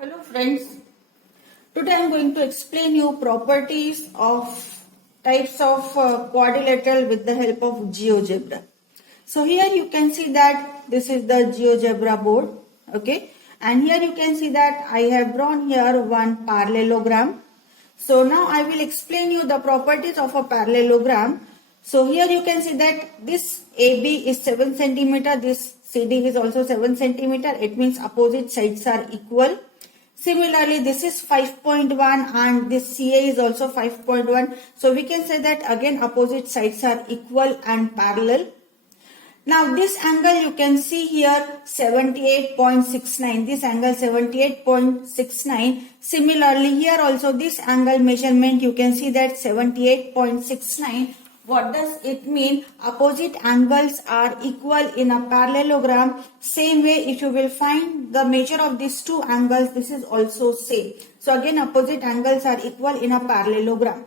Hello friends, today I am going to explain you properties of types of quadrilateral with the help of GeoGebra. So here you can see that this is the GeoGebra board, okay, and here you can see that I have drawn here one parallelogram. So now I will explain you the properties of a parallelogram. So here you can see that this AB is 7 centimeter, this CD is also 7 centimeter. It means opposite sides are equal. Similarly, this is 5.1 and this CA is also 5.1. So we can say that again opposite sides are equal and parallel. Now this angle you can see here 78.69. This angle 78.69. Similarly here also this angle measurement you can see that 78.69. What does it mean? Opposite angles are equal in a parallelogram. Same way if you will find the measure of these two angles, this is also same. So again opposite angles are equal in a parallelogram.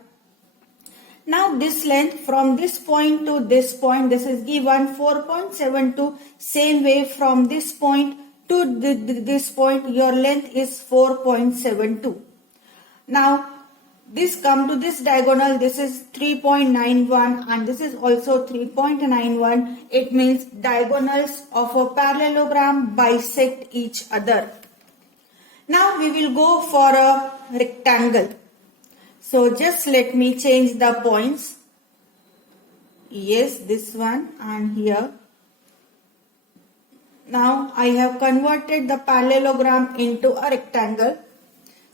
Now this length from this point to this point, this is given 4.72. Same way from this point to this point, your length is 4.72. Now this come to this diagonal, this is 3.91 and this is also 3.91. It means diagonals of a parallelogram bisect each other. Now we will go for a rectangle. So just let me change the points. Yes, this one and here. Now I have converted the parallelogram into a rectangle.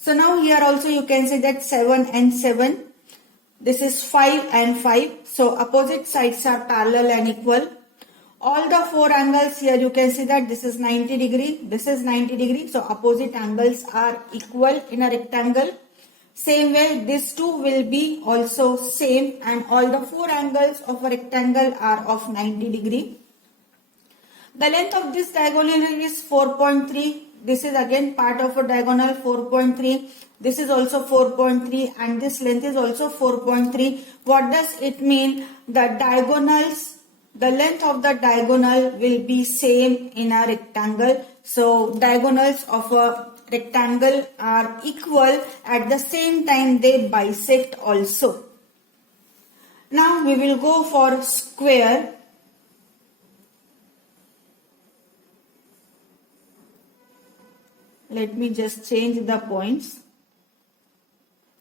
So now here also you can see that 7 and 7. This is 5 and 5. So opposite sides are parallel and equal. All the four angles here you can see that this is 90 degree. This is 90 degree. So opposite angles are equal in a rectangle. Same way these two will be also same and all the four angles of a rectangle are of 90 degree. The length of this diagonal is 4.3. This is again part of a diagonal 4.3. This is also 4.3 and this length is also 4.3. What does it mean? The diagonals, the length of the diagonal will be same in a rectangle. So diagonals of a rectangle are equal, at the same time they bisect also. Now we will go for square. Let me just change the points.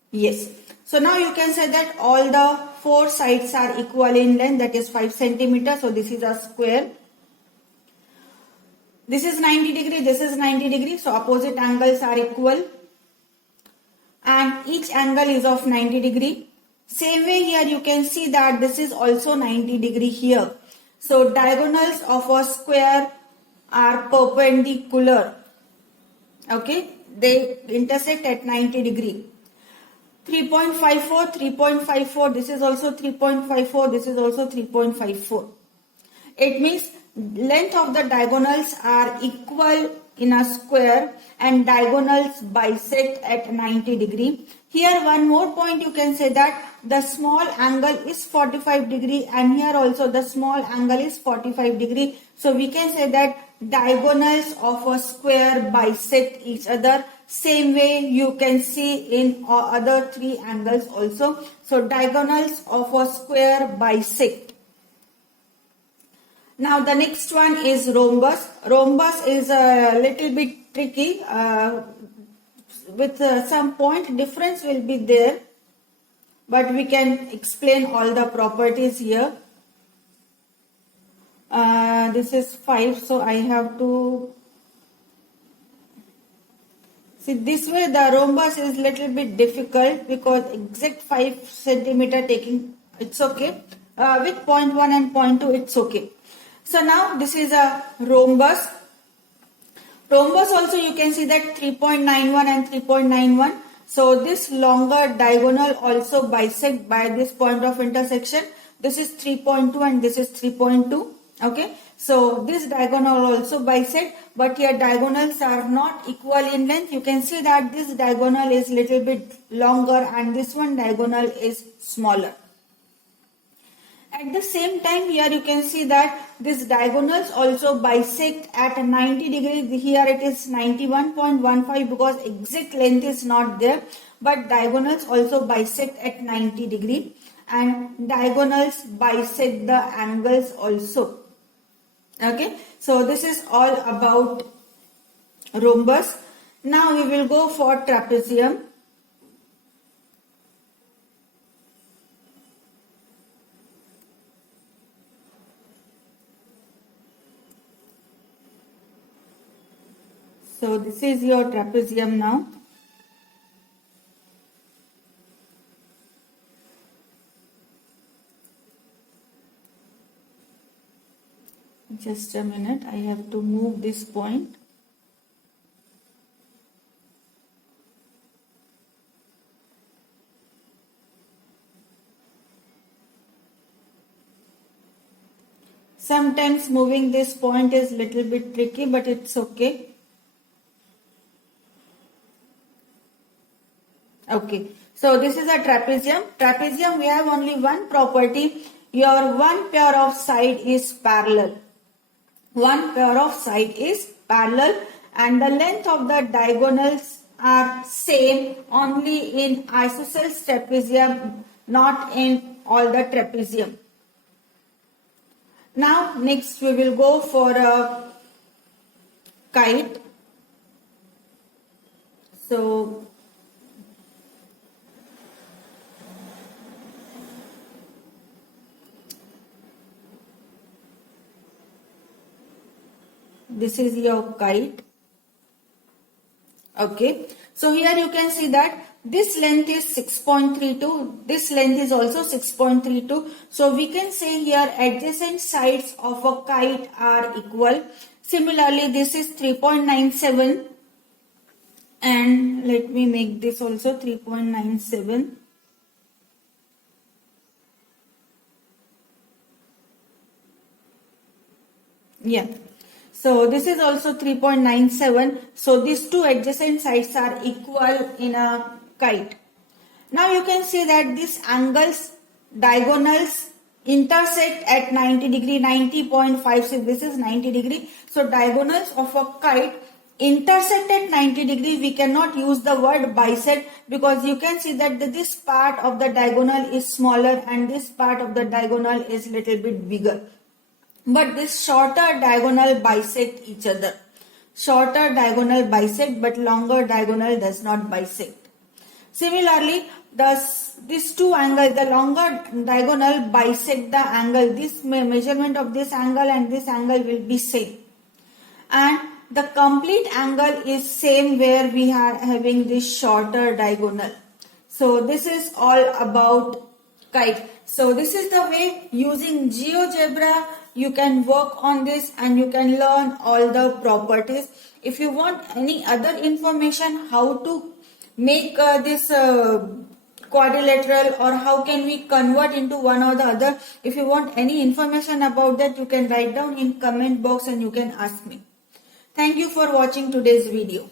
Yes. So now you can say that all the four sides are equal in length, that is 5 centimeters. So this is a square. This is 90 degree, this is 90 degree. So opposite angles are equal. And each angle is of 90 degree. Same way here you can see that this is also 90 degree here. So diagonals of a square are perpendicular. Okay, they intersect at 90 degree. 3.54, 3.54, this is also 3.54, this is also 3.54. It means length of the diagonals are equal in a square and diagonals bisect at 90 degree. Here one more point you can say that the small angle is 45 degree and here also the small angle is 45 degree. So we can say that diagonals of a square bisect each other. Same way you can see in other three angles also. So diagonals of a square bisect. Now the next one is rhombus. Rhombus is a little bit tricky. With some point difference will be there. But we can explain all the properties here. This is 5, so I have to see this way. The rhombus is little bit difficult because exact 5 centimeter taking, it's okay. With 0.1 and 0.2 it's okay. So now this is a rhombus. Rhombus also you can see that 3.91 and 3.91. So this longer diagonal also bisect by this point of intersection. This is 3.2 and this is 3.2. Okay, so this diagonal also bisect, but here diagonals are not equal in length. You can see that this diagonal is little bit longer and this one diagonal is smaller. At the same time, here you can see that these diagonals also bisect at 90 degree. Here it is 91.15 because exact length is not there, but diagonals also bisect at 90 degree, and diagonals bisect the angles also. Okay, so this is all about rhombus. Now we will go for trapezium. So this is your trapezium now. Just a minute, I have to move this point. Sometimes moving this point is little bit tricky, but it's okay. Okay, so this is a trapezium. Trapezium, we have only one property. Your one pair of side is parallel. One pair of side is parallel, and the length of the diagonals are same only in isosceles trapezium, not in all the trapezium. Now next we will go for a kite. So this is your kite. Okay, so here you can see that this length is 6.32, this length is also 6.32. So we can say here adjacent sides of a kite are equal. Similarly, this is 3.97, and let me make this also 3.97. Yeah. So this is also 3.97. So these two adjacent sides are equal in a kite. Now you can see that these angles, diagonals intersect at 90 degree, 90.56. This is 90 degree. So diagonals of a kite intersect at 90 degree. We cannot use the word bisect because you can see that this part of the diagonal is smaller and this part of the diagonal is little bit bigger. But this shorter diagonal bisect each other. Shorter diagonal bisect, but longer diagonal does not bisect. Similarly, these two angles, the longer diagonal bisect the angle. This measurement of this angle and this angle will be same. And the complete angle is same where we are having this shorter diagonal. So this is all about kite. So this is the way using GeoGebra you can work on this and you can learn all the properties. If you want any other information how to make this quadrilateral or how can we convert into one or the other, if you want any information about that, you can write down in comment box and you can ask me. Thank you for watching today's video.